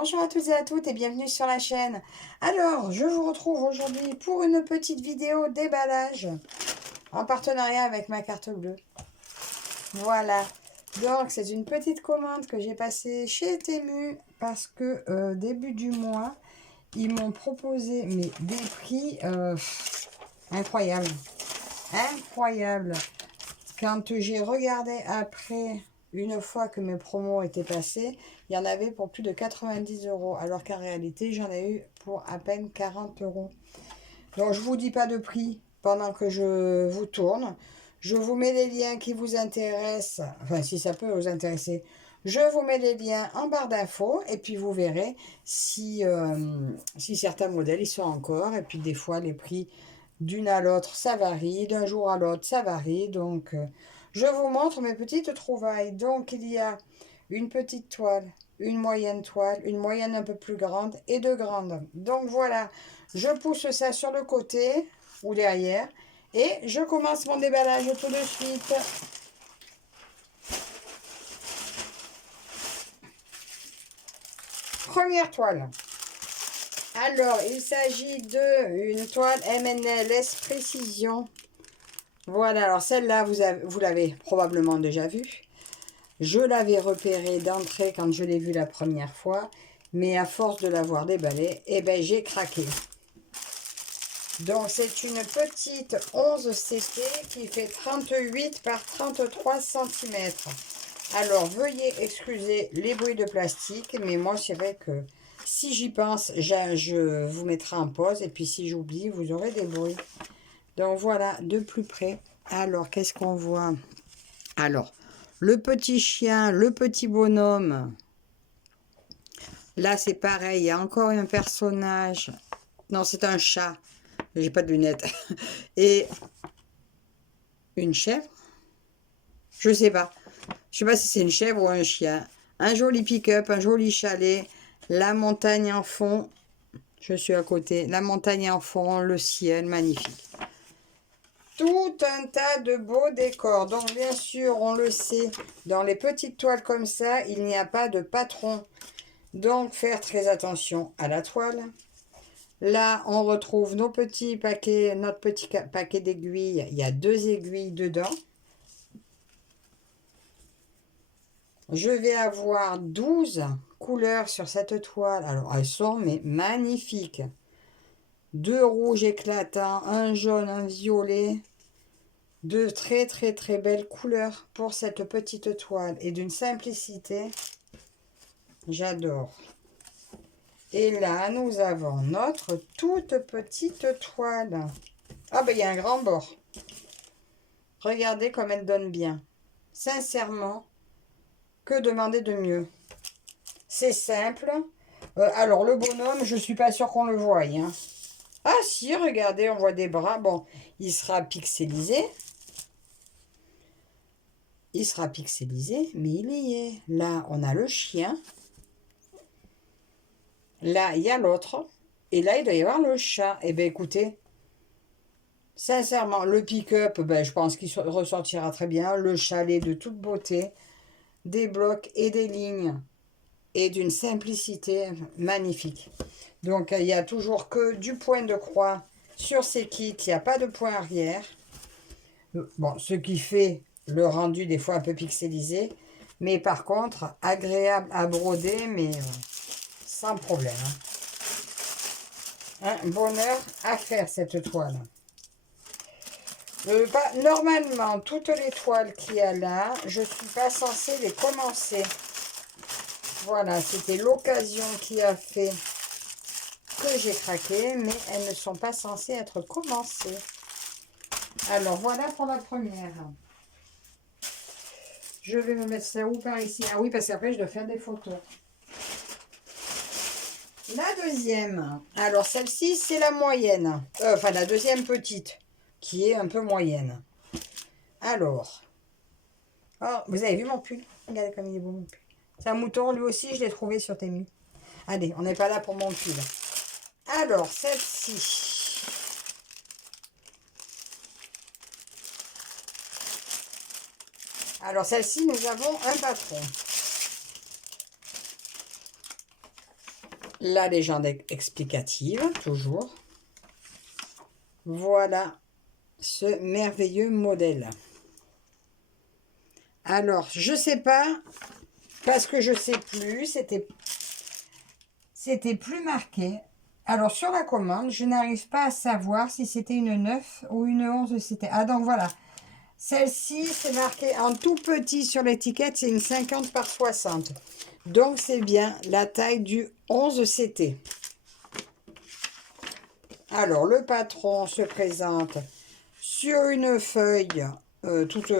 Bonjour à toutes et à toutes et bienvenue sur la chaîne. Alors, je vous retrouve aujourd'hui pour une petite vidéo déballage en partenariat avec ma carte bleue. Voilà, donc c'est une petite commande que j'ai passée chez Temu parce que début du mois, ils m'ont proposé des prix incroyables. Incroyables. Quand j'ai regardé après, une fois que mes promos étaient passés, il y en avait pour plus de 90 €, alors qu'en réalité, j'en ai eu pour à peine 40 €. Donc, je ne vous dis pas de prix pendant que je vous tourne. Je vous mets les liens qui vous intéressent, enfin, si ça peut vous intéresser. Je vous mets les liens en barre d'infos et puis vous verrez si certains modèles, ils sont encore. Et puis, des fois, les prix d'une à l'autre, ça varie. D'un jour à l'autre, ça varie. Donc, je vous montre mes petites trouvailles. Donc, il y a une petite toile, une moyenne un peu plus grande et deux grandes. Donc, voilà. Je pousse ça sur le côté ou derrière. Et je commence mon déballage tout de suite. Première toile. Alors, il s'agit d'une toile MNLS Précision. Voilà, alors celle-là, vous l'avez probablement déjà vue. Je l'avais repérée d'entrée quand je l'ai vue la première fois, mais à force de l'avoir déballée, eh ben, j'ai craqué. Donc, c'est une petite 11 CP qui fait 38 par 33 cm. Alors, veuillez excuser les bruits de plastique, mais moi, c'est vrai que si j'y pense, je vous mettrai en pause, et puis si j'oublie, vous aurez des bruits. Donc, voilà, de plus près. Alors, qu'est-ce qu'on voit? Alors, le petit chien, le petit bonhomme. Là, c'est pareil, il y a encore un personnage. Non, c'est un chat. J'ai pas de lunettes. Et une chèvre. Je sais pas. Je sais pas si c'est une chèvre ou un chien. Un joli pick-up, un joli chalet. La montagne en fond. Je suis à côté. La montagne en fond, le ciel, magnifique. Tout un tas de beaux décors. Donc, bien sûr, on le sait, dans les petites toiles comme ça, il n'y a pas de patron. Donc, faire très attention à la toile. Là, on retrouve notre petit paquet d'aiguilles. Il y a 2 aiguilles dedans. Je vais avoir 12 couleurs sur cette toile. Alors, elles sont magnifiques. 2 rouges éclatants, un jaune, un violet. De très très très belles couleurs pour cette petite toile et d'une simplicité. J'adore. Et là, nous avons notre toute petite toile. Ah ben, il y a un grand bord. Regardez comme elle donne bien. Sincèrement, que demander de mieux? C'est simple. Alors, le bonhomme, je ne suis pas sûre qu'on le voie. Hein. Ah si, regardez, on voit des bras. Bon, il sera pixelisé. Il sera pixelisé, mais il y est. Là, on a le chien. Là, il y a l'autre. Et là, il doit y avoir le chat. Eh bien, écoutez, sincèrement, le pick-up, ben, je pense qu'il ressortira très bien. Le chalet de toute beauté. Des blocs et des lignes. Et d'une simplicité magnifique. Donc, il n'y a toujours que du point de croix sur ces kits. Il n'y a pas de point arrière. Bon, ce qui fait le rendu des fois un peu pixelisé. Mais par contre, agréable à broder, mais sans problème. Un bonheur à faire cette toile. Normalement, toutes les toiles qu'il y a là, je ne suis pas censée les commencer. Voilà, c'était l'occasion qui a fait que j'ai craqué, mais elles ne sont pas censées être commencées. Alors, voilà pour la première. Je vais me mettre ça où par ici? Ah oui, parce qu'après, je dois faire des photos. La deuxième. Alors, celle-ci, c'est la moyenne. Enfin, la deuxième petite, qui est un peu moyenne. Alors. Oh, vous avez vu mon pull? Regardez comme il est beau, mon pull. C'est un mouton, lui aussi, je l'ai trouvé sur Temu. Allez, on n'est pas là pour mon pull. Alors, celle-ci. Alors, celle-ci, nous avons un patron. la légende explicative, toujours. Voilà ce merveilleux modèle. Alors, je sais pas, parce que je sais plus, c'était plus marqué. Alors, sur la commande, je n'arrive pas à savoir si c'était une 9 ou une 11. C'était. Ah, donc voilà. Celle-ci, c'est marqué en tout petit sur l'étiquette, c'est une 50 par 60. Donc, c'est bien la taille du 11 CT. Alors, le patron se présente sur une feuille toute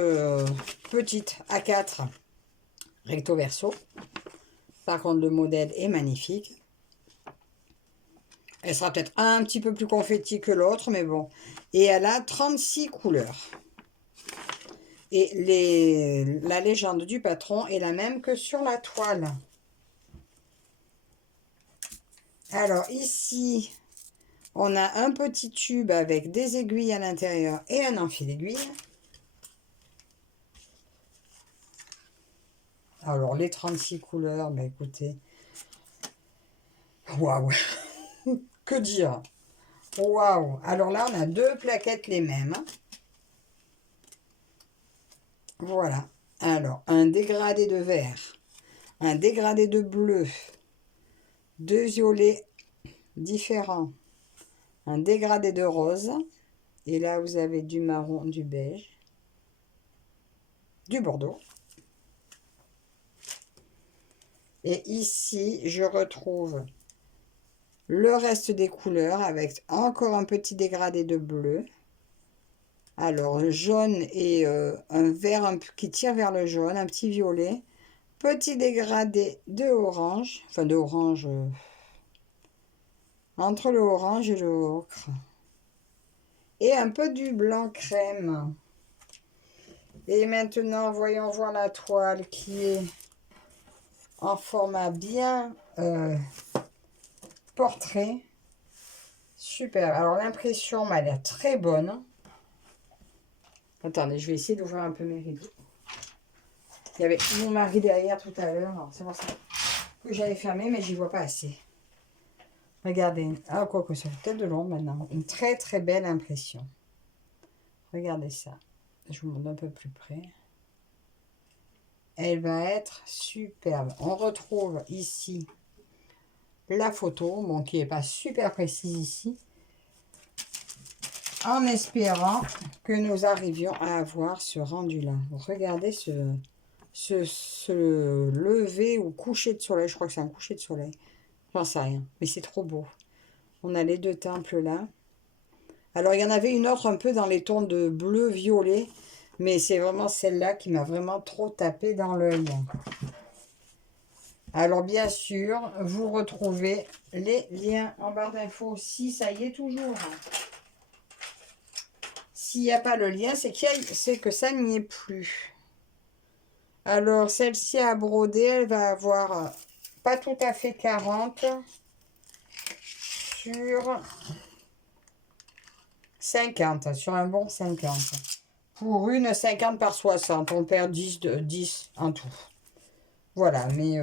petite A4 recto verso. Par contre, le modèle est magnifique. Elle sera peut-être un petit peu plus confetti que l'autre, mais bon. Et elle a 36 couleurs. Et la légende du patron est la même que sur la toile. Alors ici, on a un petit tube avec des aiguilles à l'intérieur et un enfil d'aiguilles. Alors les 36 couleurs, bah écoutez, waouh, que dire? Waouh! Alors là, on a deux plaquettes les mêmes. Voilà. Alors, un dégradé de vert, un dégradé de bleu, deux violets différents, un dégradé de rose. Et là, vous avez du marron, du beige, du bordeaux. Et ici, je retrouve le reste des couleurs avec encore un petit dégradé de bleu. Alors, jaune et un vert qui tire vers le jaune, un petit violet. Petit dégradé de orange, enfin de orange, entre le orange et le ocre. Et un peu du blanc crème. Et maintenant, voyons voir la toile qui est en format bien portrait. Super. Alors, l'impression m'a l'air très bonne. Attendez, je vais essayer d'ouvrir un peu mes rideaux. Il y avait mon mari derrière tout à l'heure. C'est pour ça que j'avais fermé, mais j'y vois pas assez. Regardez. Ah, quoi que ça fait peut-être de l'ombre maintenant. Une très très belle impression. Regardez ça. Je vous montre un peu plus près. Elle va être superbe. On retrouve ici la photo, bon, qui n'est pas super précise ici, en espérant que nous arrivions à avoir ce rendu-là. Regardez ce lever ou coucher de soleil. Je crois que c'est un coucher de soleil. J'en sais rien, mais c'est trop beau. On a les deux temples là. Alors, il y en avait une autre un peu dans les tons de bleu-violet, mais c'est vraiment celle-là qui m'a vraiment trop tapé dans l'œil. Alors, bien sûr, vous retrouvez les liens en barre d'infos si ça y est toujours. S'il n'y a pas le lien, c'est que ça n'y est plus. Alors, celle-ci à broder, elle va avoir pas tout à fait 40 sur 50, sur un bon 50. Pour une 50 par 60, on perd 10 en tout. Voilà, mais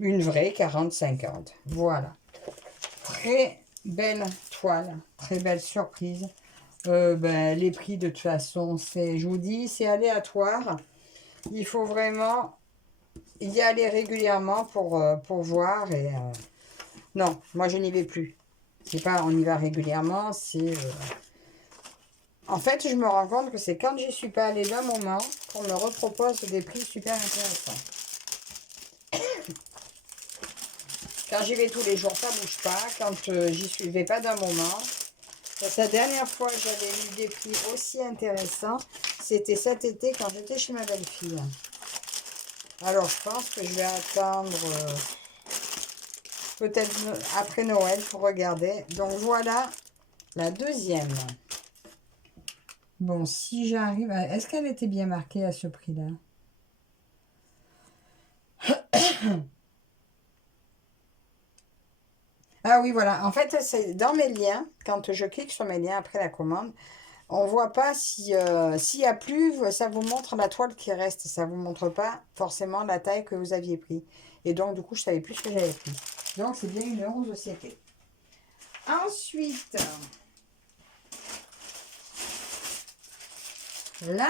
une vraie 40-50. Voilà. Très belle toile, très belle surprise. Les prix, de toute façon, je vous dis, c'est aléatoire. Il faut vraiment y aller régulièrement pour voir. Et non, moi, je n'y vais plus. C'est pas on y va régulièrement, c'est... En fait, je me rends compte que c'est quand j'y suis pas allée d'un moment qu'on me repropose des prix super intéressants. Quand j'y vais tous les jours, ça bouge pas. Quand j'y vais pas d'un moment. La dernière fois que j'avais eu des prix aussi intéressants, c'était cet été quand j'étais chez ma belle-fille. Alors, je pense que je vais attendre peut-être après Noël pour regarder. Donc, voilà la deuxième. Bon, si j'arrive à... Est-ce qu'elle était bien marquée à ce prix-là? Ah oui, voilà. En fait, c'est dans mes liens, quand je clique sur mes liens après la commande, on ne voit pas s'il y a plus, ça vous montre la toile qui reste. Ça ne vous montre pas forcément la taille que vous aviez pris. Et donc, du coup, je ne savais plus ce que j'avais pris. Donc, c'est bien une rose société. Ensuite, la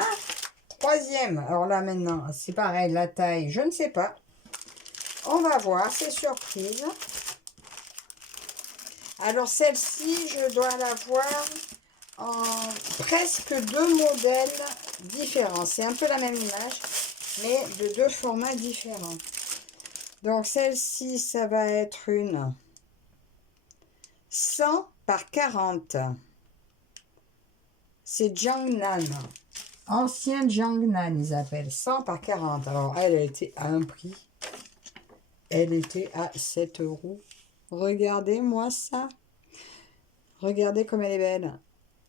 troisième. Alors là, maintenant, c'est pareil, la taille, je ne sais pas. On va voir, c'est surprise. Alors, celle-ci, je dois la voir en presque deux modèles différents. C'est un peu la même image, mais de deux formats différents. Donc, celle-ci, ça va être une 100 par 40. C'est Jiangnan. Ancien Jiangnan, ils appellent. 100 par 40. Alors, elle était à un prix. Elle était à 7 euros. Regardez-moi ça. Regardez comme elle est belle.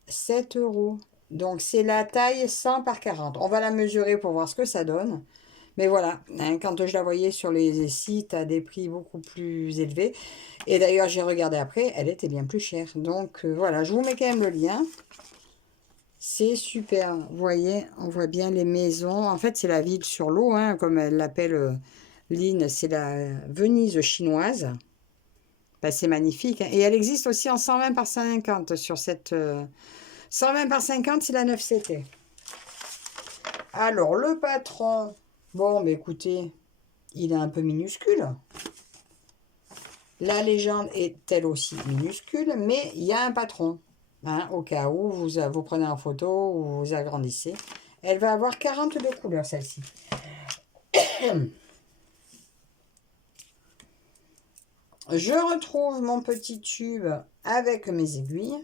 7 euros. Donc, c'est la taille 100 par 40. On va la mesurer pour voir ce que ça donne. Mais voilà, hein, quand je la voyais sur les sites à des prix beaucoup plus élevés. Et d'ailleurs, j'ai regardé après, elle était bien plus chère. Donc, voilà, je vous mets quand même le lien. C'est super. Vous voyez, on voit bien les maisons. En fait, c'est la ville sur l'eau, hein, comme elle l'appelle Lynn. C'est la Venise chinoise. Ben, c'est magnifique, hein. Et elle existe aussi en 120 par 50 sur cette... 120 par 50, c'est la 9CT. Alors, le patron... Bon, mais écoutez, il est un peu minuscule. La légende est elle aussi minuscule, mais il y a un patron. Hein, au cas où vous prenez en photo ou vous agrandissez. Elle va avoir 42 couleurs, celle-ci. Je retrouve mon petit tube avec mes aiguilles.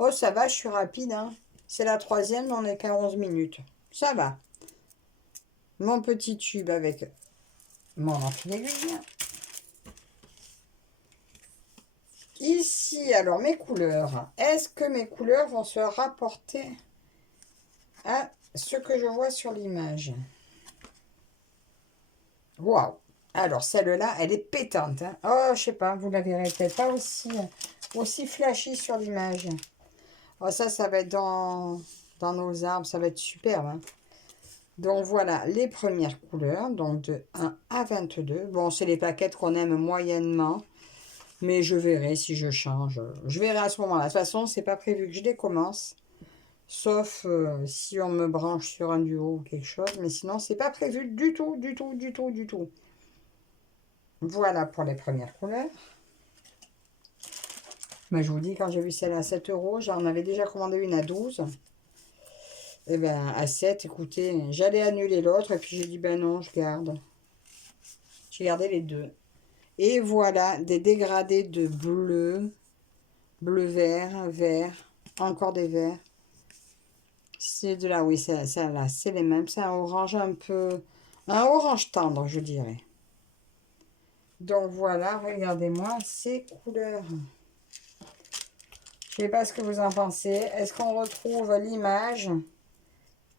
Oh, ça va, je suis rapide, hein. C'est la troisième, mais on est qu'à 11 minutes. Ça va. Mon petit tube avec mon enfile-aiguille. Ici, alors, mes couleurs. Est-ce que mes couleurs vont se rapporter à ce que je vois sur l'image? Waouh! Alors, celle-là, elle est pétante, hein. Oh, je sais pas, vous la verrez peut-être pas aussi flashy sur l'image. Oh, ça va être dans nos arbres, ça va être superbe, hein. Donc, voilà les premières couleurs, donc de 1 à 22. Bon, c'est les plaquettes qu'on aime moyennement, mais je verrai si je change. Je verrai à ce moment-là. De toute façon, c'est pas prévu que je les commence, sauf si on me branche sur un duo ou quelque chose, mais sinon, c'est pas prévu du tout, du tout, du tout, du tout. Voilà pour les premières couleurs. Mais je vous dis, quand j'ai vu celle à 7 euros, j'en avais déjà commandé une à 12. Et bien, à 7, écoutez, j'allais annuler l'autre. Et puis j'ai dit, ben non, je garde. J'ai gardé les deux. Et voilà, des dégradés de bleu, bleu-vert, vert, encore des verts. C'est de là, oui, ça là, c'est les mêmes. C'est un orange un peu, un orange tendre, je dirais. Donc voilà, regardez-moi ces couleurs. Je ne sais pas ce que vous en pensez. Est-ce qu'on retrouve l'image?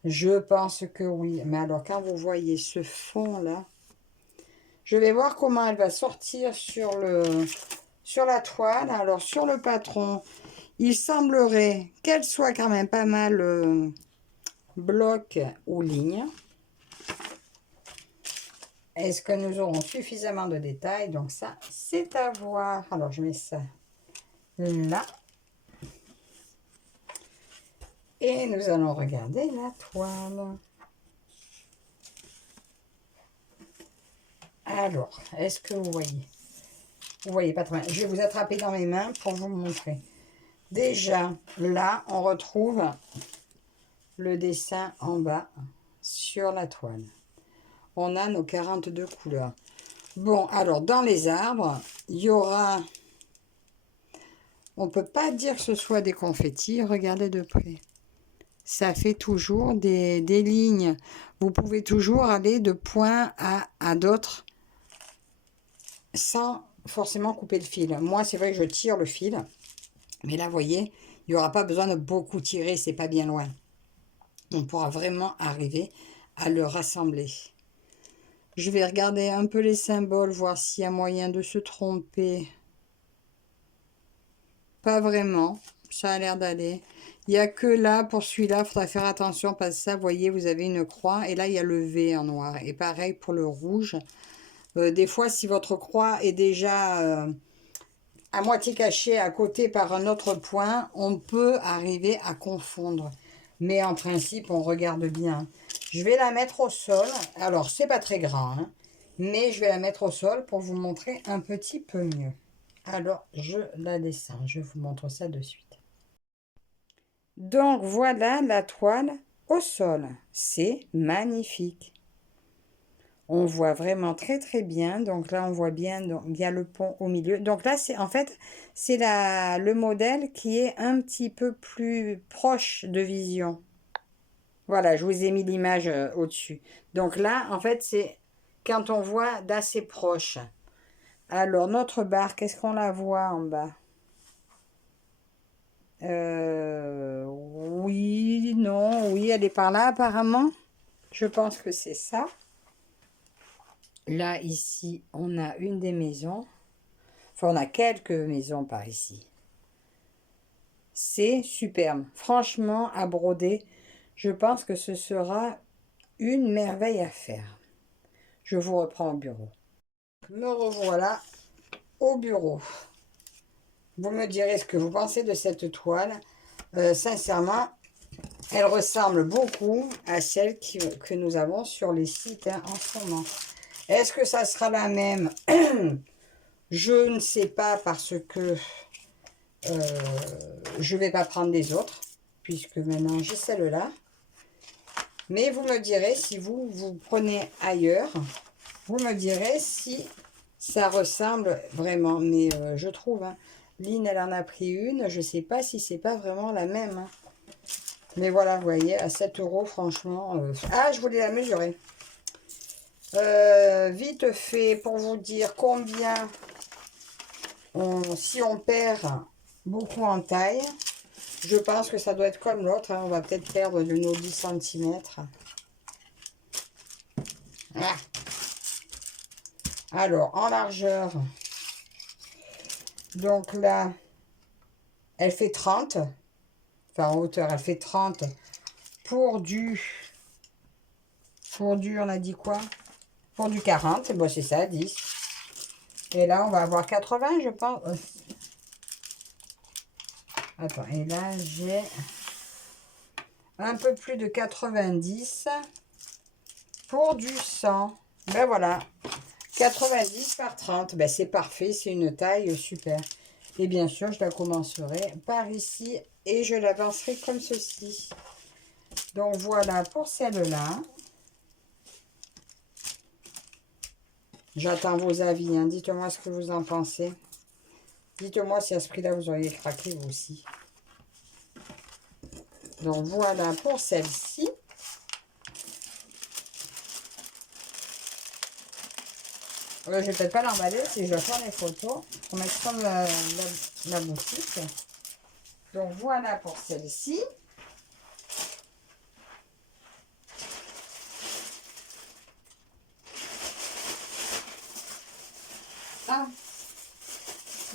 Je pense que oui. Mais alors, quand vous voyez ce fond-là, je vais voir comment elle va sortir sur la toile. Alors, sur le patron, il semblerait qu'elle soit quand même pas mal bloc ou ligne. Est-ce que nous aurons suffisamment de détails? Donc ça, c'est à voir. Alors, je mets ça là. Et nous allons regarder la toile. Alors, est-ce que vous voyez? Vous voyez pas très bien. Je vais vous attraper dans mes mains pour vous montrer. Déjà, là, on retrouve le dessin en bas sur la toile. On a nos 42 couleurs. Bon, alors, dans les arbres, il y aura... On ne peut pas dire que ce soit des confettis. Regardez de près. Ça fait toujours des lignes. Vous pouvez toujours aller de points à d'autres sans forcément couper le fil. Moi, c'est vrai que je tire le fil. Mais là, vous voyez, il n'y aura pas besoin de beaucoup tirer. C'est pas bien loin. On pourra vraiment arriver à le rassembler. Je vais regarder un peu les symboles, voir s'il y a moyen de se tromper. Pas vraiment. Ça a l'air d'aller. Il n'y a que là, pour celui-là, il faudra faire attention parce que ça, vous voyez, vous avez une croix et là, il y a le V en noir. Et pareil pour le rouge. Des fois, si votre croix est déjà à moitié cachée à côté par un autre point, on peut arriver à confondre. Mais en principe, on regarde bien. Je vais la mettre au sol. Alors, c'est pas très grand, hein, mais je vais la mettre au sol pour vous montrer un petit peu mieux. Alors, je la descends. Je vous montre ça de suite. Donc, voilà la toile au sol. C'est magnifique. On voit vraiment très très bien. Donc là, on voit bien, donc, il y a le pont au milieu. Donc là, c'est en fait, c'est le modèle qui est un petit peu plus proche de vision. Voilà, je vous ai mis l'image au-dessus. Donc là, en fait, c'est quand on voit d'assez proche. Alors, notre barre, qu'est-ce qu'on la voit en bas? Oui, non, oui, elle est par là apparemment. Je pense que c'est ça. Là, ici, on a une des maisons. Enfin, on a quelques maisons par ici. C'est superbe. Franchement, à broder, je pense que ce sera une merveille à faire. Je vous reprends au bureau. Me revoilà au bureau. Vous me direz ce que vous pensez de cette toile. Sincèrement, elle ressemble beaucoup à celle que nous avons sur les sites en ce moment. Est-ce que ça sera la même? Je ne sais pas parce que je ne vais pas prendre les autres, puisque maintenant j'ai celle-là. Mais vous me direz si vous prenez ailleurs. Vous me direz si ça ressemble vraiment. Mais je trouve, hein, Lynn, elle en a pris une. Je ne sais pas si c'est pas vraiment la même. Hein. Mais voilà, vous voyez, à 7 euros, franchement. Ah, je voulais la mesurer. Vite fait, pour vous dire combien, si on perd beaucoup en taille, je pense que ça doit être comme l'autre. Hein, on va peut-être perdre de nos 10 cm. Ah. Alors, en largeur, donc là, elle fait 30. Enfin, en hauteur, elle fait 30. Pour du, on a dit quoi? Pour du 40, bon, c'est ça, 10. Et là, on va avoir 80, je pense. Attends, et là, j'ai un peu plus de 90 pour du 100. Ben voilà, 90 par 30. Ben c'est parfait, c'est une taille super. Et bien sûr, je la commencerai par ici et je l'avancerai comme ceci. Donc voilà pour celle-là. J'attends vos avis, hein. Dites-moi ce que vous en pensez. Dites-moi si à ce prix-là, vous auriez craqué vous aussi. Donc voilà pour celle-ci. Je ne vais peut-être pas l'emballer si je dois faire les photos pour mettre ça dans la boutique. Donc voilà pour celle-ci. Ah,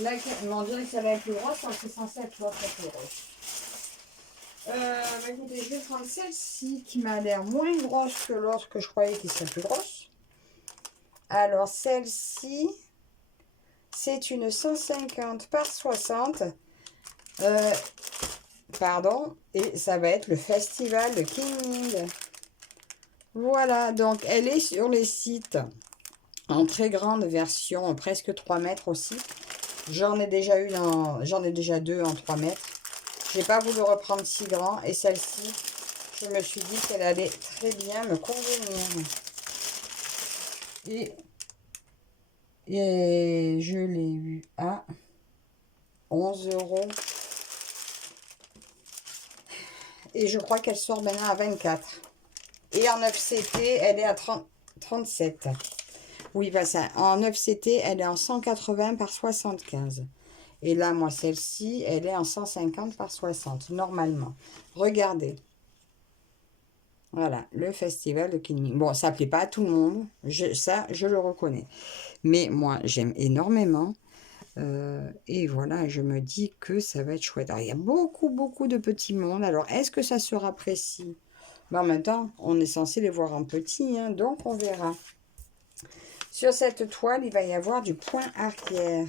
là, on dirait que ça va être plus grosse, parce que c'est censé être l'autre plus grosse. Écoutez, je vais prendre celle-ci qui m'a l'air moins grosse que l'autre que je croyais qu'il serait plus grosse. Alors, celle-ci, c'est une 150 par 60. Pardon, et ça va être le festival de Kinning. Voilà, donc elle est sur les sites en très grande version, presque 3 mètres aussi. J'en ai déjà deux en 3 mètres. J'ai pas voulu reprendre si grand. Et celle-ci, je me suis dit qu'elle allait très bien me convenir. Et je l'ai eu à 11 euros. Et je crois qu'elle sort maintenant à 24. Et en 9CT, elle est à 37. Oui, bah ça. En 9CT, elle est en 180 par 75. Et là, moi, celle-ci, elle est en 150 par 60, normalement. Regardez. Voilà, le festival de Kinning. Bon, ça ne plaît pas à tout le monde. Ça, je le reconnais. Mais moi, j'aime énormément. Et voilà, je me dis que ça va être chouette. Alors, il y a beaucoup, beaucoup de petits mondes. Alors, est-ce que ça sera précis? Ben, en même temps, on est censé les voir en petit, hein, donc on verra. Sur cette toile, il va y avoir du point arrière.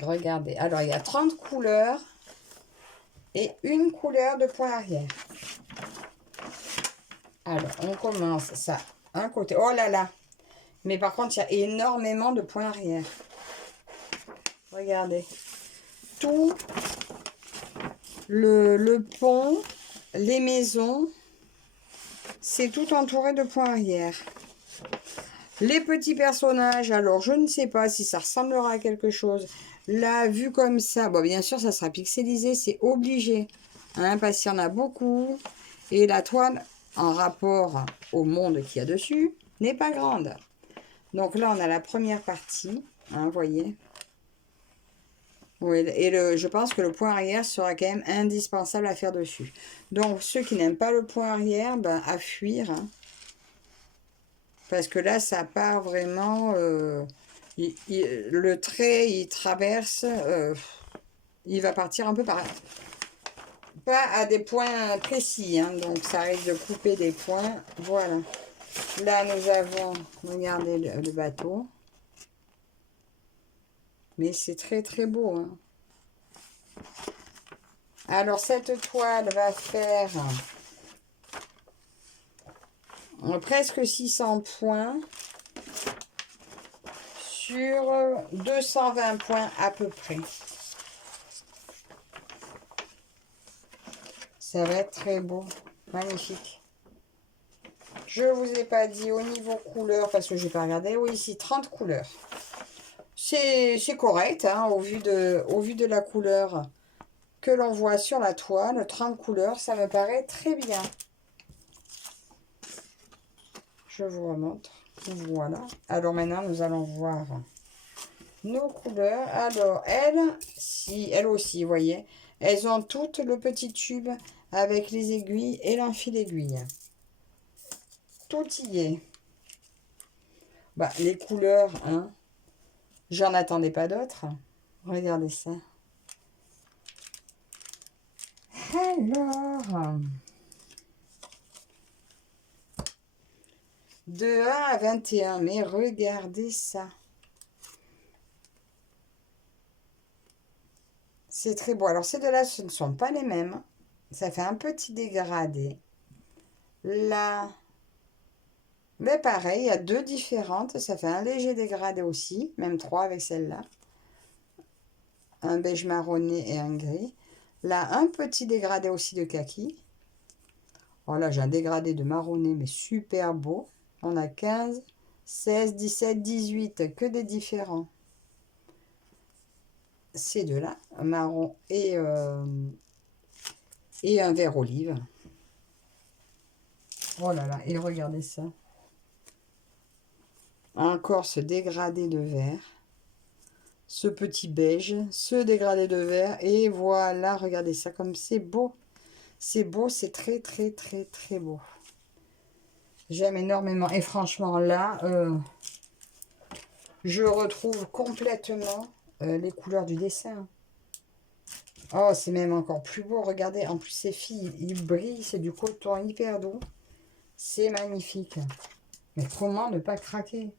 Regardez. Alors, il y a 30 couleurs et une couleur de point arrière. Alors, on commence ça. Un côté. Oh là là! Mais par contre, il y a énormément de points arrière. Regardez. Tout le pont, les maisons, c'est tout entouré de points arrière. Les petits personnages, alors je ne sais pas si ça ressemblera à quelque chose. Là, vu comme ça, bon, bien sûr, ça sera pixelisé, c'est obligé. Hein, parce qu'il y en a beaucoup. Et la toile, en rapport au monde qu'il y a dessus, n'est pas grande. Donc là, on a la première partie, hein, vous voyez. Oui, et je pense que le point arrière sera quand même indispensable à faire dessus. Donc, ceux qui n'aiment pas le point arrière, ben, à fuir. Hein, parce que là, ça part vraiment... le trait, il traverse... il va partir un peu par... Pas à des points précis, hein, donc ça risque de couper des points. Voilà. Là, nous avons... Regardez le bateau. Mais c'est très très beau. Hein. Alors, cette toile va faire presque 600 points sur 220 points à peu près. Ça va être très beau. Magnifique. Je ne vous ai pas dit au niveau couleur, parce que je n'ai pas regardé. Oui, ici, 30 couleurs. C'est correct, hein, au vu de la couleur que l'on voit sur la toile. 30 couleurs, ça me paraît très bien. Je vous remontre. Voilà. Alors maintenant, nous allons voir nos couleurs. Alors, elles aussi, vous voyez, elles ont toutes le petit tube avec les aiguilles et l'enfil aiguille. Tout y est. Bah, les couleurs, hein, j'en attendais pas d'autres. Regardez ça. Alors, de 1 à 21, mais regardez ça. C'est très beau. Alors, ces deux-là, ce ne sont pas les mêmes. Ça fait un petit dégradé. Là, mais pareil, il y a deux différentes. Ça fait un léger dégradé aussi, même trois avec celle-là. Un beige marronné et un gris. Là, un petit dégradé aussi de kaki. Oh là, j'ai un dégradé de marronné, mais super beau. On a 15, 16, 17, 18, que des différents. Ces deux-là, un marron et un vert olive. Oh là là, et regardez ça. Encore ce dégradé de vert. Ce petit beige, ce dégradé de vert. Et voilà, regardez ça comme c'est beau. C'est beau, c'est très, très, très, très beau. J'aime énormément. Et franchement, là, je retrouve complètement les couleurs du dessin. Oh, c'est même encore plus beau. Regardez, en plus, ces filles, ils brillent. C'est du coton hyper doux. C'est magnifique. Mais comment ne pas craquer?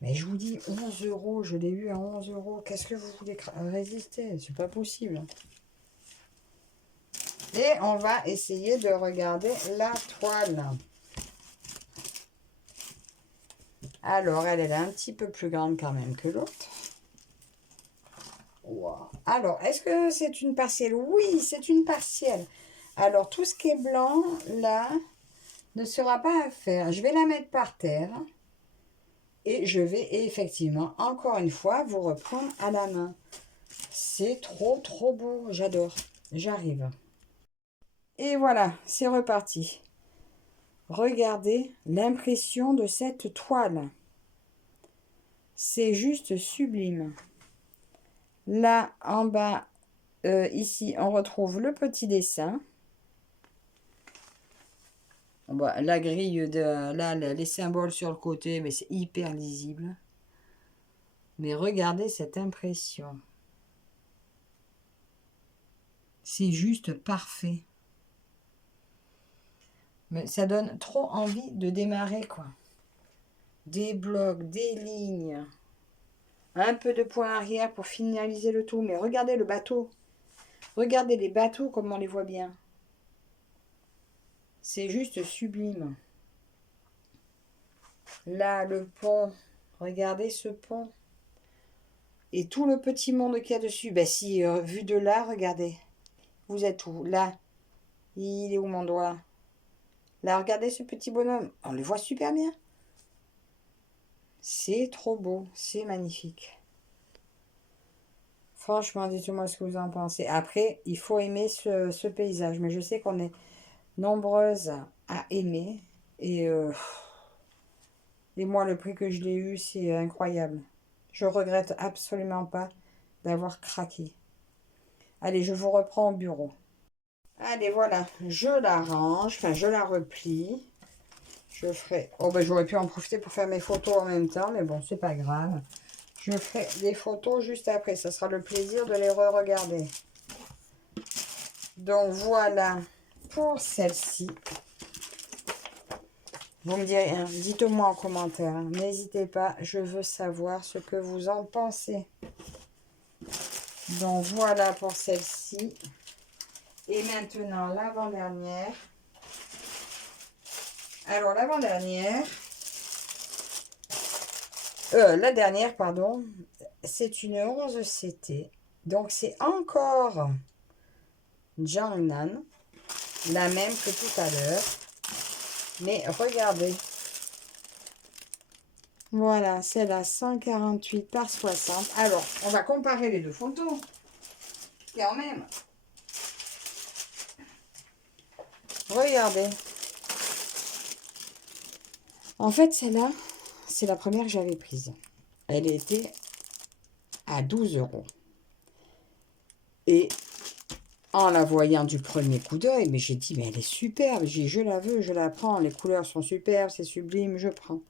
Mais je vous dis, 11 €, je l'ai eu à 11 €. Qu'est-ce que vous voulez résister? C'est pas possible. Et on va essayer de regarder la toile. Alors, elle est un petit peu plus grande quand même que l'autre. Wow. Alors, est-ce que c'est une partielle? Oui, c'est une partielle. Alors, tout ce qui est blanc, là, ne sera pas à faire. Je vais la mettre par terre. Et je vais effectivement, encore une fois, vous reprendre à la main. C'est trop, trop beau. J'adore. J'arrive. Et voilà, c'est reparti. Regardez l'impression de cette toile. C'est juste sublime. Là, en bas, ici, on retrouve le petit dessin. Bon, la grille, là, les symboles sur le côté, mais c'est hyper lisible. Mais regardez cette impression. C'est juste parfait. Mais ça donne trop envie de démarrer, quoi. Des blocs, des lignes. Un peu de point arrière pour finaliser le tout. Mais regardez le bateau. Regardez les bateaux comme on les voit bien. C'est juste sublime. Là, le pont. Regardez ce pont. Et tout le petit monde qu'il y a dessus. Ben si, vu de là, regardez. Vous êtes où? Là. Il est où mon doigt? Là, regardez ce petit bonhomme. On le voit super bien. C'est trop beau. C'est magnifique. Franchement, dites-moi ce que vous en pensez. Après, il faut aimer ce paysage. Mais je sais qu'on est nombreuses à aimer. Et moi, le prix que je l'ai eu, c'est incroyable. Je regrette absolument pas d'avoir craqué. Allez, je vous reprends au bureau. Allez, voilà, je la range, enfin, je la replie. Je ferai... Oh, ben, j'aurais pu en profiter pour faire mes photos en même temps, mais bon, c'est pas grave. Je ferai des photos juste après. Ça sera le plaisir de les re-regarder. Donc, voilà pour celle-ci. Vous me direz, hein, dites-moi en commentaire. Hein. N'hésitez pas, je veux savoir ce que vous en pensez. Donc, voilà pour celle-ci. Et maintenant, l'avant-dernière. Alors, l'avant-dernière, la dernière, pardon, c'est une 11 CT. Donc, c'est encore Jiangnan, la même que tout à l'heure. Mais regardez. Voilà, c'est la 148 par 60. Alors, on va comparer les deux photos. Quand même. Regardez. En fait, celle-là, c'est la première que j'avais prise. Elle était à 12 €. Et en la voyant du premier coup d'œil, mais j'ai dit, mais elle est superbe. J'ai dit, je la veux, je la prends. Les couleurs sont superbes, c'est sublime, je prends.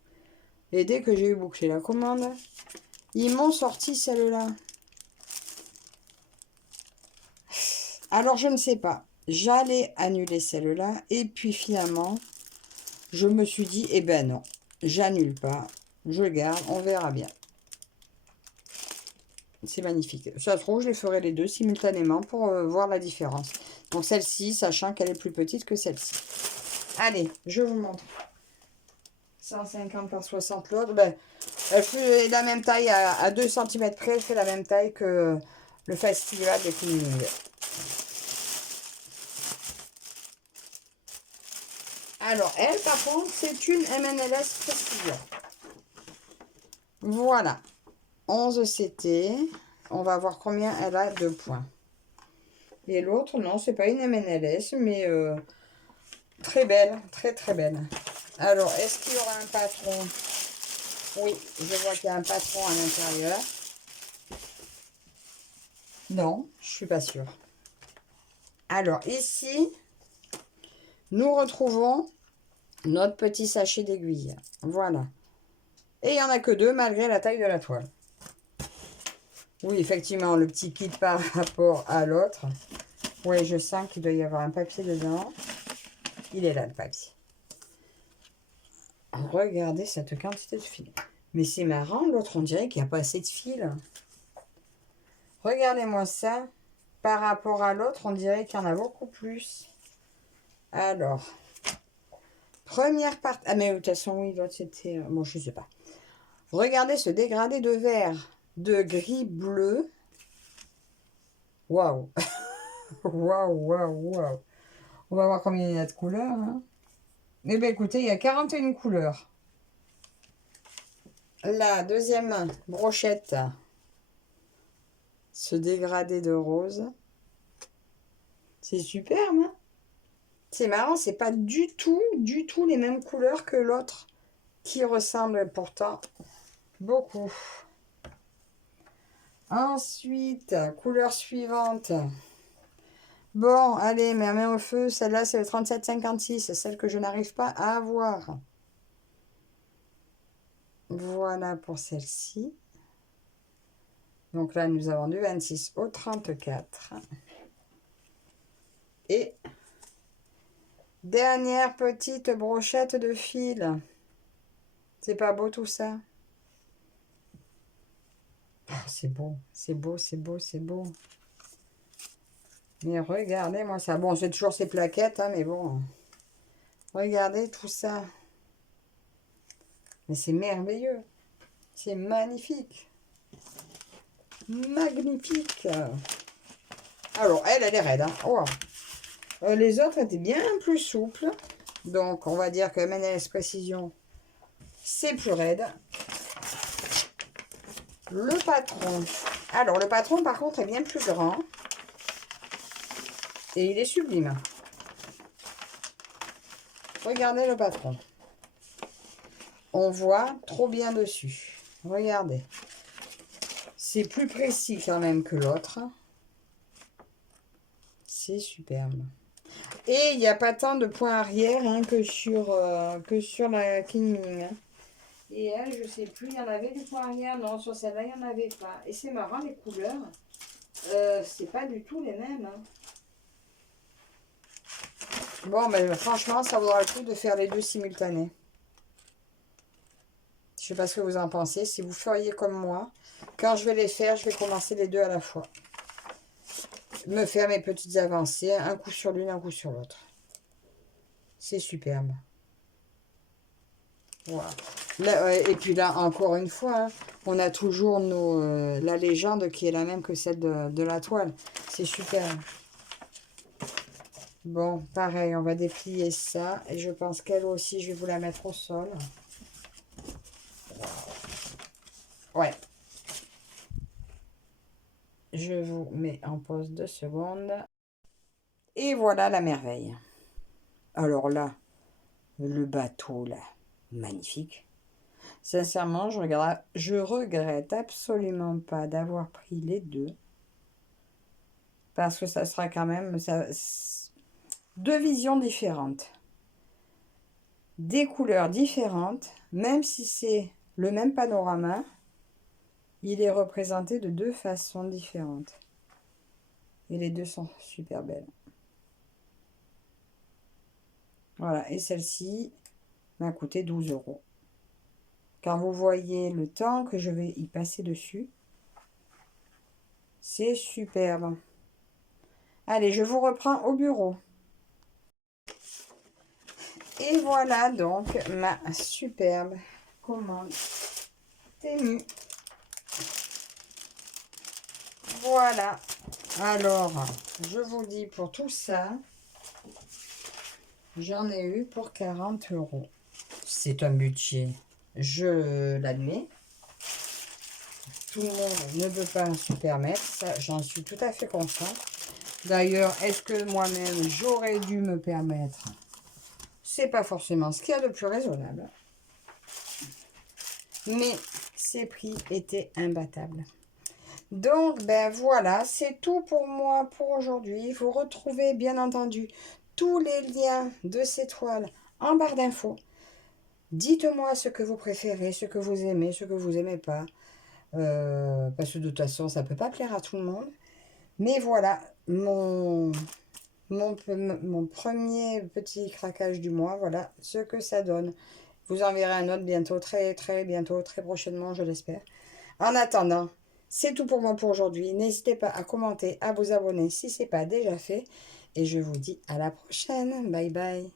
Et dès que j'ai eu bouclé la commande, ils m'ont sorti celle-là. Alors, je ne sais pas. J'allais annuler celle-là. Et puis, finalement, je me suis dit, eh ben non, j'annule pas. Je garde, on verra bien. C'est magnifique. Ça se trouve, je les ferai les deux simultanément pour voir la différence. Donc, celle-ci, sachant qu'elle est plus petite que celle-ci. Allez, je vous montre. 150 par 60 l'autre. Ben, elle fait la même taille à 2 cm près. Elle fait la même taille que le festival des cleaning. Alors, elle, par contre, c'est une MNLS Precision. Voilà. 11 CT. On va voir combien elle a de points. Et l'autre, non, c'est pas une MNLS, mais très belle, très très belle. Alors, est-ce qu'il y aura un patron? Oui, je vois qu'il y a un patron à l'intérieur. Non, je suis pas sûre. Alors, ici, nous retrouvons notre petit sachet d'aiguilles. Voilà. Et il n'y en a que deux, malgré la taille de la toile. Oui, effectivement, le petit kit par rapport à l'autre. Oui, je sens qu'il doit y avoir un papier dedans. Il est là, le papier. Regardez cette quantité de fil. Mais c'est marrant, l'autre, on dirait qu'il n'y a pas assez de fil. Regardez-moi ça. Par rapport à l'autre, on dirait qu'il y en a beaucoup plus. Alors, première partie. Ah, mais de toute façon, oui, l'autre, c'était... bon, je ne sais pas. Regardez ce dégradé de vert, de gris-bleu. Waouh. Waouh, waouh, waouh. On va voir combien il y a de couleurs. Hein. Eh bien, écoutez, il y a 41 couleurs. La deuxième brochette, ce dégradé de rose. C'est superbe, hein. C'est marrant, c'est pas du tout les mêmes couleurs que l'autre qui ressemble pourtant beaucoup. Ensuite, couleur suivante. Bon, allez, mes mains au feu. Celle-là, c'est le 37,56. Celle que je n'arrive pas à avoir. Voilà pour celle-ci. Donc là, nous avons du 26 au 34. Et Dernière petite brochette de fil. C'est pas beau tout ça? Oh, c'est beau, c'est beau, c'est beau, c'est beau. Mais regardez-moi ça. Bon, c'est toujours ces plaquettes, hein, mais bon. Regardez tout ça. Mais c'est merveilleux. C'est magnifique. Magnifique. Alors, elle est raide. Hein. Oh. Les autres étaient bien plus souples. Donc, on va dire que M&M's Précision, c'est plus raide. Le patron. Alors, le patron, par contre, est bien plus grand. Et il est sublime. Regardez le patron. On voit trop bien dessus. Regardez. C'est plus précis quand même que l'autre. C'est superbe. Et il n'y a pas tant de points arrière hein, que sur la King. Hein. Et elle, je sais plus, il y en avait des points arrière. Non, sur celle-là, il n'y en avait pas. Et c'est marrant, les couleurs. C'est pas du tout les mêmes. Hein. Bon, mais franchement, ça vaudra le coup de faire les deux simultanés. Je sais pas ce que vous en pensez. Si vous feriez comme moi, quand je vais les faire, je vais commencer les deux à la fois. Me faire mes petites avancées, un coup sur l'une, un coup sur l'autre. C'est superbe. Voilà. Là, et puis là, encore une fois, hein, on a toujours la légende qui est la même que celle de la toile. C'est superbe. Bon, pareil, on va déplier ça. Et je pense qu'elle aussi, je vais vous la mettre au sol. Ouais. Je vous mets en pause 2 secondes. Et voilà la merveille. Alors là, le bateau, là, magnifique. Sincèrement, je regrette absolument pas d'avoir pris les deux. Parce que ça sera quand même deux visions différentes. Des couleurs différentes. Même si c'est le même panorama, il est représenté de deux façons différentes. Et les deux sont super belles. Voilà, et celle-ci m'a coûté 12 €. Quand vous voyez le temps que je vais y passer dessus, c'est superbe. Allez, je vous reprends au bureau. Et voilà donc ma superbe commande Temu. Voilà. Alors, je vous dis pour tout ça, j'en ai eu pour 40 €. C'est un budget, je l'admets. Tout le monde ne peut pas se permettre, ça j'en suis tout à fait consciente. D'ailleurs, est-ce que moi-même j'aurais dû me permettre? C'est pas forcément ce qu'il y a de plus raisonnable. Mais ces prix étaient imbattables. Donc, ben voilà, c'est tout pour moi pour aujourd'hui. Vous retrouvez bien entendu tous les liens de ces toiles en barre d'infos. Dites-moi ce que vous préférez, ce que vous aimez, ce que vous n'aimez pas. Parce que de toute façon, ça ne peut pas plaire à tout le monde. Mais voilà, mon premier petit craquage du mois, voilà ce que ça donne. Vous en verrez un autre bientôt, très très bientôt, très prochainement, je l'espère. En attendant, c'est tout pour moi pour aujourd'hui. N'hésitez pas à commenter, à vous abonner si ce n'est pas déjà fait. Et je vous dis à la prochaine. Bye bye.